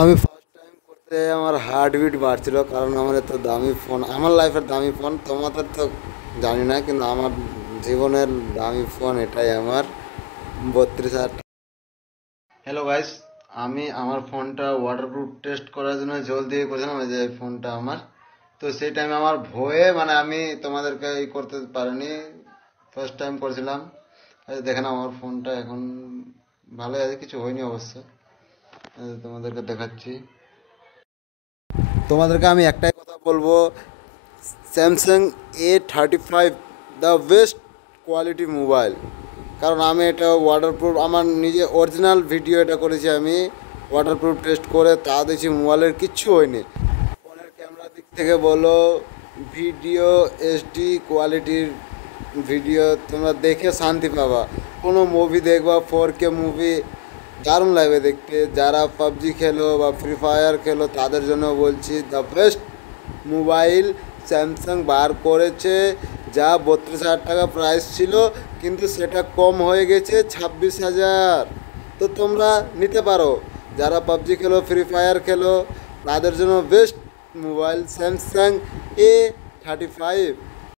আমি first time করতে আমার হার্টবিট বাড়ছিল, কারণ আমার এত দামি ফোন, আমার লাইফের দামি ফোন। তোমাদের তো জানি না, কিন্তু আমার জীবনের দামি ফোন এটাই আমার 32,000। হ্যালো গাইস, আমি আমার ফোনটা ওয়াটারপ্রুফ টেস্ট করার জন্য জল দিয়ে করেছিলাম, এই যে এই ফোনটা আমার। তো সেই টাইমে আমার ভয়ে আমি তোমাদেরকে করতে পারিনি, ফার্স্ট টাইম করেছিলাম। এই যে দেখেন আমার ফোনটা এখন ভালো আছে, কিছু হয়নি অবশ্য। এই যে তোমাদেরকে দেখাচ্ছি। তোমাদেরকে আমি একটাই কথা বলবো, Samsung A35 the best quality mobile. কারণ আমি এটা ওয়াটারপ্রুফ, আমার নিজে অরিজিনাল ভিডিও এটা করেছি আমি, ওয়াটারপ্রুফ টেস্ট করে তা দেখছি মোবাইলের কিচ্ছু হয়নি। ফোনের ক্যামেরার দিক থেকে বলো, ভিডিও এইচডি কোয়ালিটির ভিডিও তোমরা দেখে শান্তি পাবা। কোনো মুভি দেখবা 4K মুভি, দারুণ লাগবে দেখতে। যারা পাবজি খেলো বা ফ্রি ফায়ার খেলো তাদের জন্য বলছি, দ্য বেস্ট মোবাইল স্যামসাং বার করেছে। যা 32,000 টাকা প্রাইস ছিল, কিন্তু সেটা কম হয়ে গেছে 26,000। তো তোমরা নিতে পারো, যারা পাবজি খেলো ফ্রি ফায়ার খেলো তাদের জন্য বেস্ট মোবাইল স্যামসাং A35।